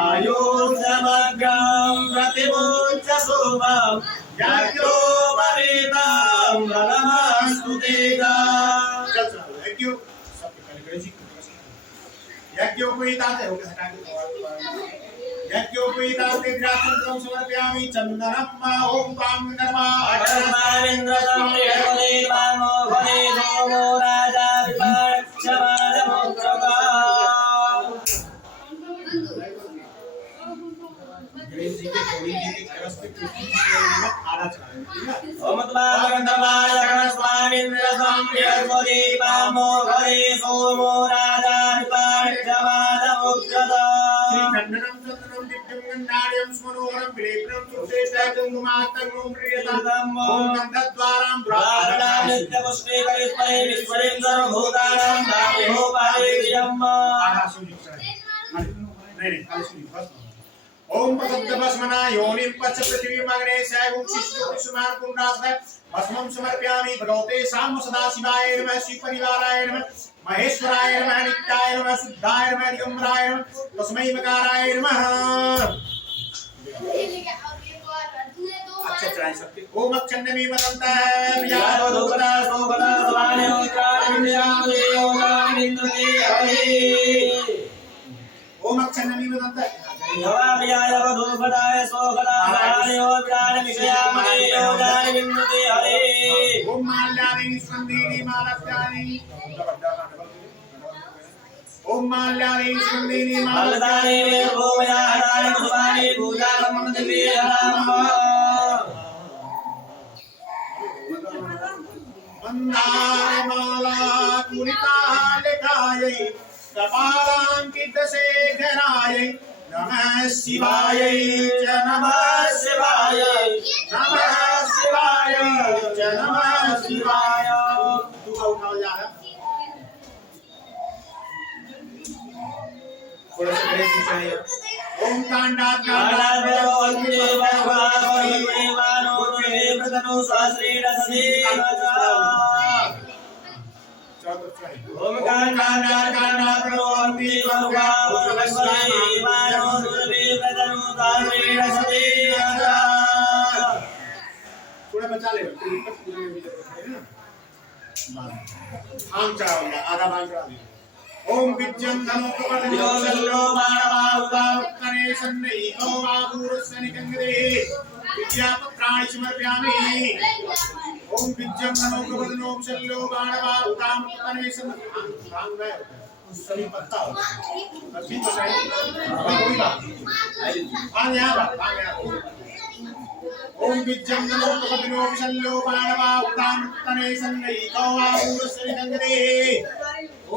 आयुर्जमग्रां प्रतिमुच्च सोमं यज्ञोपवीतं नमस्तु तेगा यज्ञोपवीताते यज्ञोपवीताते द्राक्षं समर्पयामि चन्दनं ओम पां नमः अठमाविन्द्रं यज्ञदेवामो भवे सोमो राजा विपाक्षमादमुद्रका ओम त्वागंधमाय गणस्वामिन्द्रं यज्ञदेवामो भवे सोमो राजा विपाक्षमादमुद्रका श्रीखण्डनं चन्दनं दिव्यं गन्धार्यं स्मरोहरं विलेपनं सुशेषकुङ्कुमात्तंगं प्रियतमं ओम गन्धद्वारां द्वारां नित्यपुष्पे करिस्महे विश्वरें सर्वभूतानां दामिहो पारेयम् ओम प्रसुद्धभस्मना योनिं पच्च पृथिवीमग्ने सैगुं शिष्टो विष्णुमान कुंडासः भस्मं समर्पयामि भगवते साम सदाशिवाय नमः श्रीपरिवाराय नमः महेश्वराय नमः नित्याय नमः शुद्धाय नमः दिगंबराय नमः तस्मै मकाराय नमः अच्छा चढ़ाई सबके ओम अक्षन्नमी मदंता विजावदुपदा सोपदा स्वान्योत्राविन्द्यामि योगाविन्द्रते हरि ओम अक्षन्नमी मदंता योगावियाय वधूपदाय सोपदा स्वान्योत्रानि विषयामि योगाविन्द्रते हरि ओम माल्यानि स्कन्देनि मालत्यानि ओम माल्यानि स्कन्देनि मालत्यानि भूमयादानि पुष्पाणि पूजां दिव्यनामः मंदारमाला कुलितालिकायै कपालाङ्कितशेखरायै नमः शिवाय च नमः शिवाय नमः शिवाय च नमः शिवाय दुआ उठाओ यार थोड़ा सा ब्रेक चाहिए ओम कांडात ओम थोड़ा बचा ले भांग चढ़ाओ आधा भांग चढ़ा दिया ओम विज्जं धनोपपदयो चल्लो मानवाउतावत्तने सन्नैको वागूरस्सनिकंगरे विद्यापत्राणि समर्पयामि ओम विज्जं धनोपपदयो चल्लो मानवाउतावत्तने सन्नैको सभी पत्ता अभी बताइए कोई बात ओम विज्जं धनोपपदयो चल्लो मानवाउतावत्तने सन्नैको वागूरस्सनिकंगरे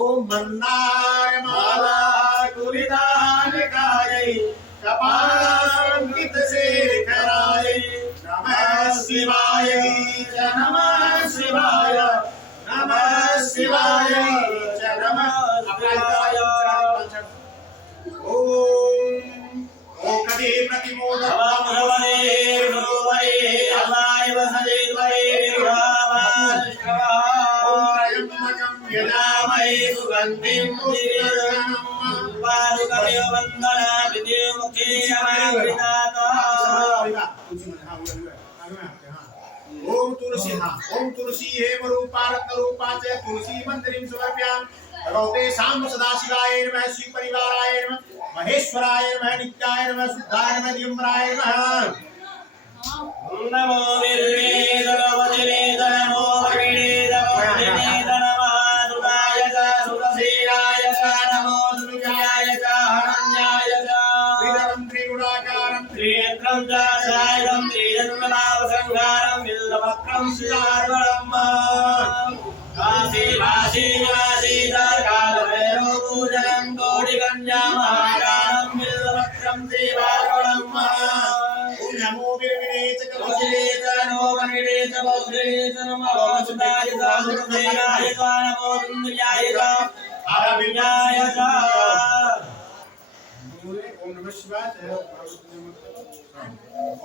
ओम मंदारमाला कुलितालिकायै कपालाङ्कितशेखराय नमः शिवाय च नमः शिवाय नमः शिवाय च नमः शिवाय ओम कदे प्रतिमोदभवने गुरुवरे अवाय वसदे द्वये यदामहे सुगन्धिं पुष्टिवर्धनम् पादुकयो वन्दना विद्युमुखे अमावृताता ओम तुलसी ओम तुलसी हेम रूपा रत्न रूपा च तुलसी मंदिरं समर्पयामि भगवते साम सदाशिवाय नमः श्री परिवाराय नमः महेश्वराय नमः नित्याय नमः शुद्धाय नमः दिगंबराय नमः नमो विर्वेद वज्रेद नमो वज्रेद वज्रेद नमः दुर्गाय च सुरसेनाय च नमो दुर्गाय च हरण्याय च त्रिदलं त्रिगुणाकारं त्रिनेत्रं च सायं त्रिजन्मनावसंहारं विल्लवक्रं शिलार्वणं काशी वासी निवासी कालभैरव पूजनं कोटिकन्या महाकालं विल्लवक्रं देवार्वणं नमो विर्विरेच कवचरेच नमो वनिरेच बौद्धरेच नमो सुदाय सुरसेनाय च नमो दुर्गाय च हरण्याय च ओम नमः शिवाय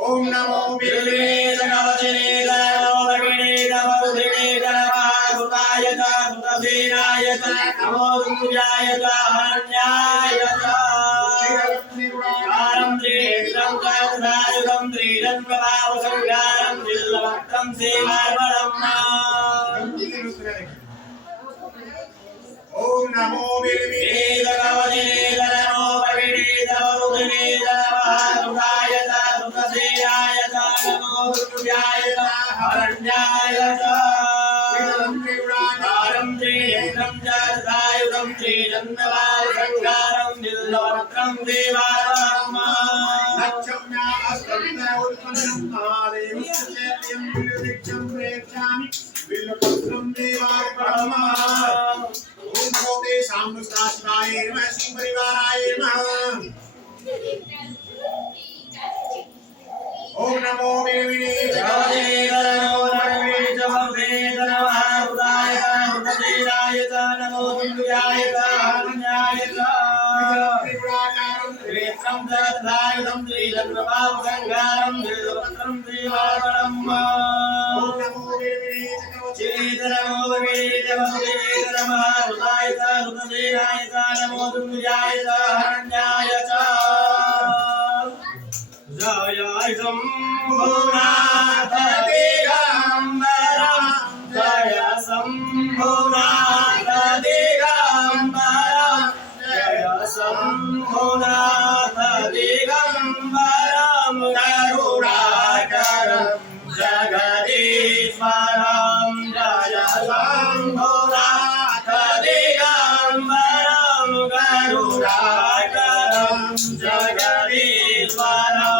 ओम नमो विर्वेद कवचरेद नमो वनिरेद बौद्धरेद नमः सुदाय च सुरसेनाय च नमो दुर्गाय च हरण्याय च सायुधं त्रिजन्मभावसंहारं बिल्वक्त्रं सेवार्पणम् ओम नमो ओम भगवते साम्बुदाशिवाय नमः श्री परिवाराय नमः ओम नमो विरविणे भगवते नमो नमः जपे नमः उदाय हृदयाय नमो दुर्गाय हरण्याय त्रिपुराकारं त्रिनेत्रं ददायुधं त्रिजन्मभाव संहारं दिव्यपत्रं त्रिवारणम् ओम नमो विरविणे नमो विरविणे नमः उदाय हृदयाय नमो दुर्गाय हरण्याय जय शंभुनाथ दिगंबरा जय शंभुनाथ दिगंबरा जय शंभुनाथ दिगंबरं करुणाकरं जगदीश्वरं जय शंभुनाथ दिगंबरं करुणाकरं जगदीश्वरं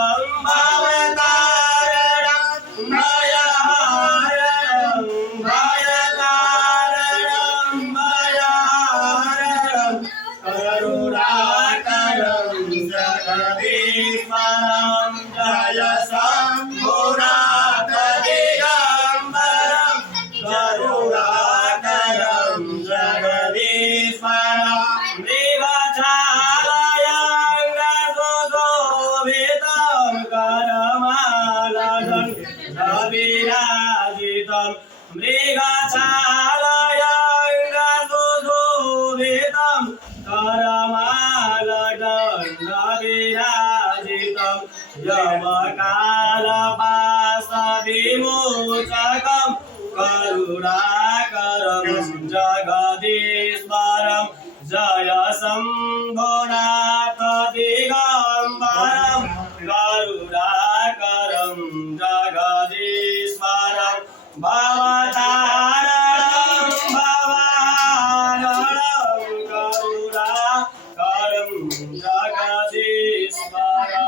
यमकालपाशविमोचकं करुणाकरं जगदीश्वरं जय शंभुनाथ दिगंबरं करुणाकरं जगदीश्वरं भवतारणं भवारणं करुणाकरं जगदीश्वरं।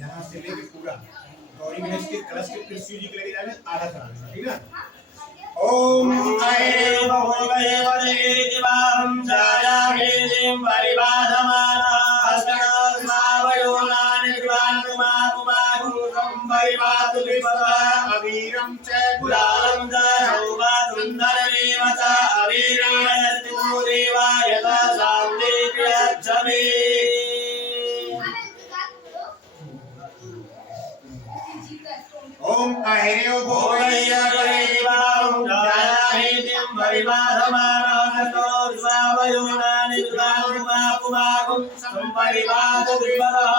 यहाँ से लेके पूरा गौरी गणेश के कलश के कृष्ण जी के लेके जाने आधा कराना, ठीक है। ओम ऐं भगवते वरेदिवाहं जायामेदिं परिबाधमाना हस्तनास्मावयोनानि दिवान्तुमापुमागुं परिबाधु विपदा अवीरं च गुलालं च सौभासुन्दरमेव च अवीरेण स्थितो देवा यथा शान्ति प्रियच्छमे ओम अहिर्यो भोगय्य करेदिवाहं जायामेदिं परिबाधमानः स्वावयोनानि दुर्गानुमापुमागुं सम्परिबाध विपदः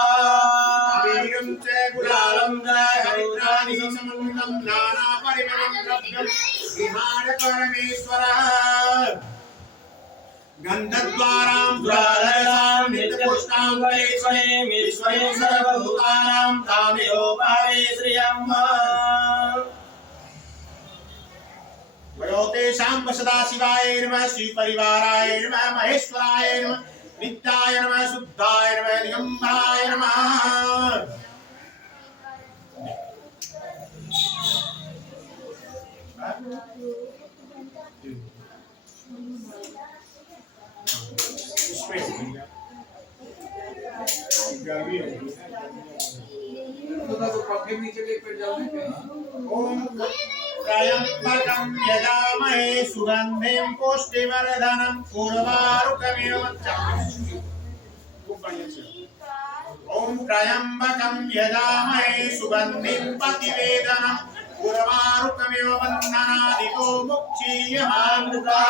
अवीरं च गुलालं च हरिद्राणि समन्वितं नाना परिमलं द्रव्यं विहार परमेश्वरः गन्धद्वारां द्वादशां नित्यपुष्टां गणेश्वरीं ईश्वरीं सर्वभूतानां तामेयोपारे श्रियम् भगवते शाम्ब सदाशिवाय नमः श्री परिवाराय नमः महेश्वराय नमः नित्याय नमः शुद्धाय नमः दिगंबराय नमः ओम त्र्यंबकं यजामहे सुगंधिं पुष्टिवर्धनं उर्वारुकमिव ओम त्र्यंबकं यजामहे सुगंधिं पतिवेदनम् उर्वारुकमिव बन्धनादिको मुक्षीयमामृता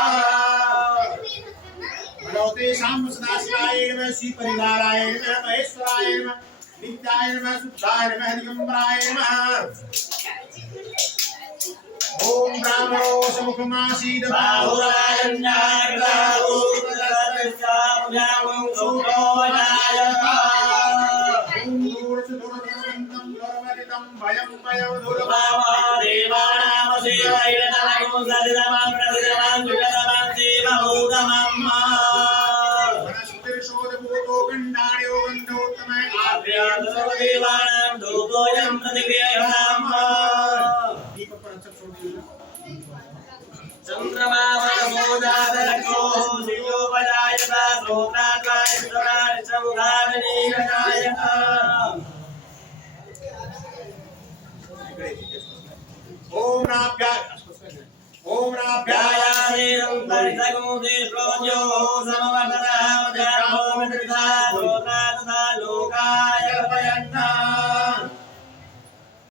भगवते शाम्ब सदाशिवाय नमः श्री परिवाराय नमः महेश्वराय नमः नित्याय नमः शुद्धाय नमः दिगंबराय नमः ओम ब्राह्मणो समुखमासीद भयं वनस्पतिर्षोदभूतो गण्डाण्यो गन्धोत्तमः ओम नाभ्याय ओम नाभ्याय लोकाय